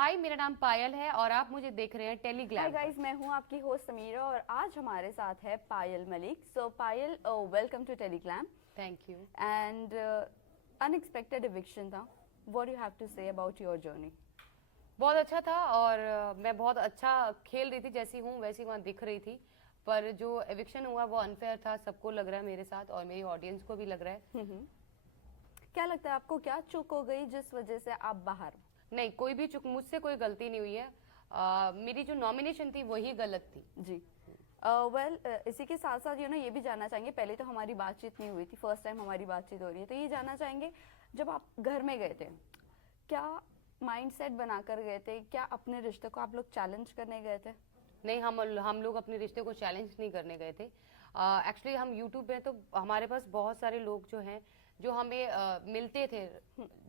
हाय, मेरा नाम पायल है और आप मुझे देख रहे हैं टेलीग्राम हाय गाइस, मैं हूं आपकी होस्ट समीरा और आज हमारे साथ है Payal Malik. So Payal, welcome to Telegram. Thank you. And unexpected eviction था। What you have to say about your journey? बहुत अच्छा था और मैं बहुत अच्छा खेल रही थी, जैसी हूँ वैसी वहाँ दिख रही थी। पर जो एविक्शन हुआ वो अनफेयर था, सबको लग रहा है मेरे साथ और मेरी ऑडियंस को भी लग रहा है। क्या लगता है आपको, क्या चूक हो गई जिस वजह से आप बाहर? नहीं, कोई भी चुक मुझसे कोई गलती नहीं हुई है। मेरी जो नॉमिनेशन थी वही गलत थी। जी। इसी के साथ साथ ये भी जानना चाहेंगे, पहले तो हमारी बातचीत नहीं हुई थी, फर्स्ट टाइम हमारी बातचीत हो रही है, तो ये जानना चाहेंगे जब आप घर में गए थे, क्या माइंडसेट बनाकर गए थे? क्या अपने रिश्ते को आप लोग चैलेंज करने गए थे? नहीं, हम लोग अपने रिश्ते को चैलेंज नहीं करने गए थे। एक्चुअली हम यूट्यूब पे तो हमारे पास बहुत सारे लोग जो हैं जो हमें मिलते थे,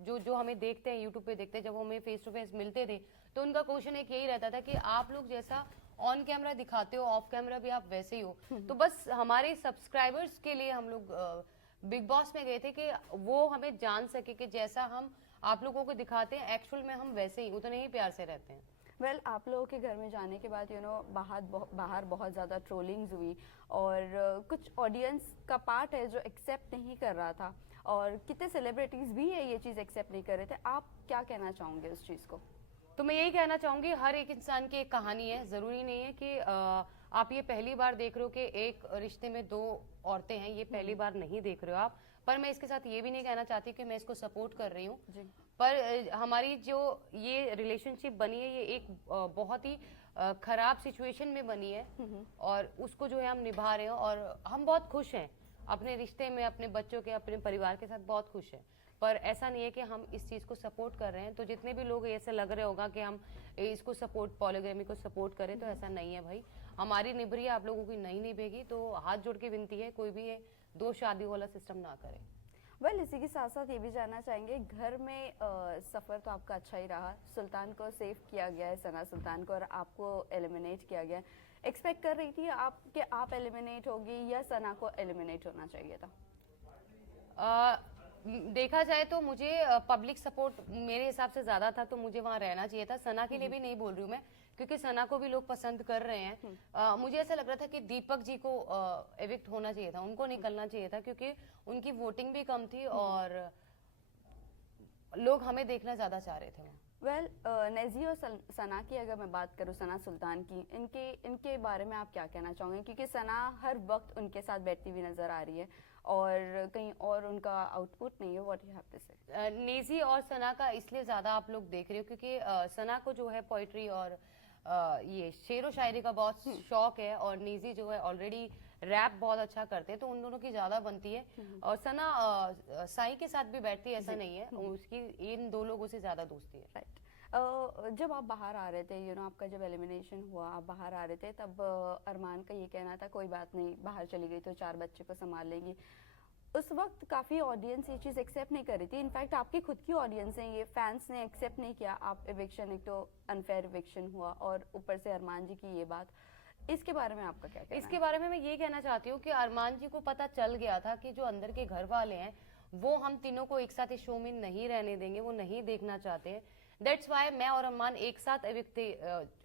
जो हमें देखते हैं यूट्यूब पे देखते हैं, जब हमें फेस टू फेस मिलते थे तो उनका क्वेश्चन एक यही रहता था कि आप लोग जैसा ऑन कैमरा दिखाते हो ऑफ कैमरा भी आप वैसे ही हो। तो बस हमारे सब्सक्राइबर्स के लिए हम लोग बिग बॉस में गए थे कि वो हमें जान सके कि जैसा हम आप लोगों को दिखाते हैं एक्चुअल में हम वैसे ही उतने ही प्यार से रहते हैं। आप लोगों के घर में जाने के बाद बाहर बहुत ज़्यादा ट्रोलिंग्स हुई और कुछ ऑडियंस का पार्ट है जो एक्सेप्ट नहीं कर रहा था और कितने सेलिब्रिटीज़ भी है ये चीज़ एक्सेप्ट नहीं कर रहे थे। आप क्या कहना चाहोगे उस चीज़ को? तो मैं यही कहना चाहूंगी, हर एक इंसान की एक कहानी है। जरूरी नहीं है कि आप ये पहली बार देख रहे हो कि एक रिश्ते में दो औरतें हैं, ये पहली बार नहीं देख रहे हो आप। पर मैं इसके साथ ये भी नहीं कहना चाहती कि मैं इसको सपोर्ट कर रही हूँ। पर हमारी जो ये रिलेशनशिप बनी है ये एक बहुत ही खराब सिचुएशन में बनी है और उसको जो है हम निभा रहे हैं और हम बहुत खुश हैं अपने रिश्ते में, अपने बच्चों के, अपने परिवार के साथ बहुत खुश हैं। पर ऐसा नहीं है कि हम इस चीज को सपोर्ट कर रहे हैं। तो जितने भी लोग ऐसे लग रहे होगा कि हम इसको सपोर्ट, पॉलीगैमी को सपोर्ट करें, तो ऐसा नहीं है भाई। हमारी निभ रही है, आप लोगों की नहीं निभेगी। तो हाथ जोड़ के विनती है, कोई भी ये दो शादी वाला सिस्टम ना करे। इसी के साथ साथ ये भी जानना चाहेंगे, घर में सफ़र तो आपका अच्छा ही रहा। सुल्तान को सेव किया गया है, सना सुल्तान को, और आपको एलिमिनेट किया गया। एक्सपेक्ट कर रही थी आप कि आप एलिमिनेट होगी या सना को एलिमिनेट होना चाहिए था? देखा जाए तो मुझे पब्लिक सपोर्ट मेरे हिसाब से ज्यादा था, तो मुझे वहां रहना चाहिए था। सना के लिए भी नहीं बोल रही हूँ मैं, क्योंकि सना को भी लोग पसंद कर रहे हैं। मुझे ऐसा लग रहा था कि दीपक जी को एविक्ट होना चाहिए था, उनको निकलना चाहिए था, क्योंकि उनकी वोटिंग भी कम थी और लोग हमें देखना ज्यादा चाह रहे थे। नेजी और सना की अगर मैं बात करूँ, सना सुल्तान की, इनके बारे में आप क्या कहना चाहोगे? क्योंकि सना हर वक्त उनके साथ बैठती हुई नजर आ रही है और कहीं और उनका आउटपुट नहीं है। व्हाट यू हैव टू से? नेजी और सना का इसलिए ज्यादा आप लोग देख रहे हो क्योंकि सना को जो है पोइट्री और ये शेरो शायरी का बहुत शौक है और नेजी जो है ऑलरेडी रैप बहुत अच्छा करते हैं, तो उन दोनों की ज्यादा बनती है। और सना साई के साथ भी बैठती है, ऐसा नहीं है, उसकी इन दो लोगों से ज्यादा दोस्ती है। राइट। जब आप बाहर आ रहे थे, आपका जब एलिमिनेशन हुआ, आप बाहर आ रहे थे, तब अरमान का ये कहना था कोई बात नहीं, बाहर चली गई तो 4 बच्चे को संभाल लेंगी। उस वक्त काफी ऑडियंस ये चीज एक्सेप्ट नहीं कर रही थी। इनफैक्ट आपकी खुद की ऑडियंस है, ये फैंस ने एक्सेप्ट नहीं किया। आप इविक्शन, एक तो अनफेयर इविक्शन हुआ और ऊपर से अरमान जी की ये बात, इसके बारे में आपका क्या कहना है? इसके बारे में मैं ये कहना चाहती हूँ कि अरमान जी को पता चल गया था कि जो अंदर के घर वाले हैं वो हम तीनों को एक साथ इस शो में नहीं रहने देंगे, वो नहीं देखना चाहते हैं। दैट्स वाई मैं और अरमान एक साथ एविक्ट थे।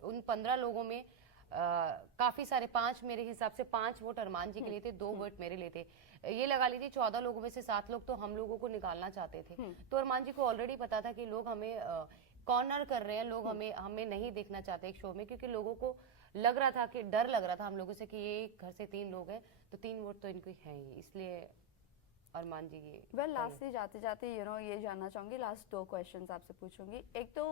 उन 15 लोगों में काफी सारे, 5 मेरे हिसाब से 5 वोट अरमान जी के लिए थे, 2 वोट मेरे लिए थे। ये लगा लीजिए 14 लोगों में से 7 लोग तो हम लोगों को निकालना चाहते थे। तो अरमान जी को ऑलरेडी पता था कि लोग हमें कॉर्नर कर रहे हैं, लोग हमें नहीं देखना चाहते एक शो में, क्योंकि लोगों को लग रहा था कि डर लग रहा था हम लोगों से कि ये घर से 3 लोग हैं तो 3 वोट तो इनको हैं ही, इसलिए अरमान जी ये लास्टली जाते जाते ये जानना चाहूंगी, लास्ट 2 क्वेश्चंस आपसे पूछूंगी। एक तो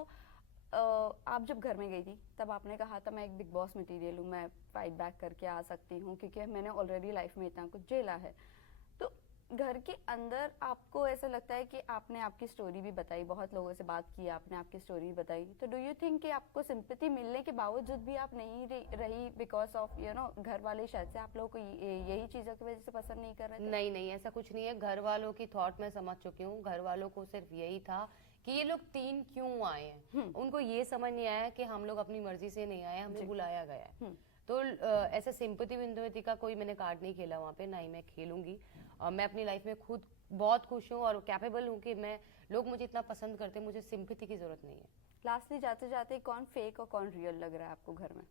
आप जब घर में गई थी तब आपने कहा था मैं एक बिग बॉस मटेरियल हूँ, मैं फाइट बैक करके आ सकती हूँ क्योंकि मैंने ऑलरेडी लाइफ में इतना कुछ झेला है। तो घर के अंदर आपको ऐसा लगता है कि आपने आपकी स्टोरी भी बताई, बहुत लोगों से बात की, आपने आपकी स्टोरी बताई, तो डू यू थिंक कि आपको सिंपैथी मिलने के बावजूद भी आप नहीं रही बिकॉज ऑफ घर वाले शायद से आप लोगों को यही चीजों की वजह से पसंद नहीं कर रहे थे? नहीं नहीं, ऐसा कुछ नहीं है। घर वालों की थॉट मैं समझ चुकी हूँ। घर वालों को सिर्फ यही था कि ये लोग 3 क्यों आए हैं। उनको ये समझ नहीं आया कि हम लोग अपनी मर्जी से नहीं आए, हमें बुलाया गया है। तो ऐसा सिंपैथी विंदुवती का कोई मैंने कार्ड नहीं खेला वहां पे, ना ही मैं खेलूंगी। मैं अपनी लाइफ में खुद बहुत खुश हूँ और कैपेबल हूँ कि मैं, लोग मुझे इतना पसंद करते हैं, मुझे सिंपैथी की जरूरत नहीं है। लास्टली जाते जाते कौन फेक और कौन रियल लग रहा है आपको घर में?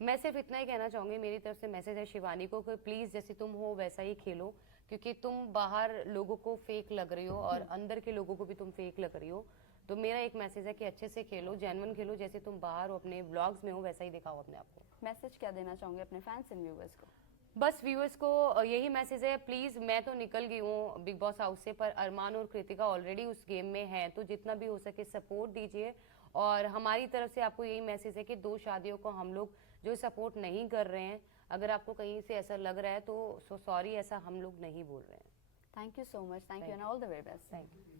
मैं सिर्फ इतना ही कहना चाहूंगी, मेरी तरफ से मैसेज है शिवानी को कि प्लीज जैसे तुम हो वैसा ही खेलो, क्योंकि तुम बाहर लोगों को फेक लग रही हो और अंदर के लोगों को भी तुम फेक लग रही हो। तो मेरा एक मैसेज है कि अच्छे से खेलो, जेन्युइन खेलो, जैसे तुम बाहर हो अपने व्लॉग्स में हो वैसा ही दिखाओ अपने आप को। मैसेज क्या देना चाहोगे अपने फैंस एंड व्यूअर्स को? बस व्यूअर्स को यही मैसेज है, प्लीज मैं तो निकल गई हूँ बिग बॉस हाउस से, पर अरमान और कृतिका ऑलरेडी उस गेम में हैं, तो जितना भी हो सके सपोर्ट दीजिए। और हमारी तरफ से आपको यही मैसेज है कि 2 शादियों को हम लोग जो सपोर्ट नहीं कर रहे हैं, अगर आपको कहीं से ऐसा लग रहा है तो सॉरी, ऐसा हम लोग नहीं बोल रहे हैं। Thank you so much, thank you and all the very best. Thank you.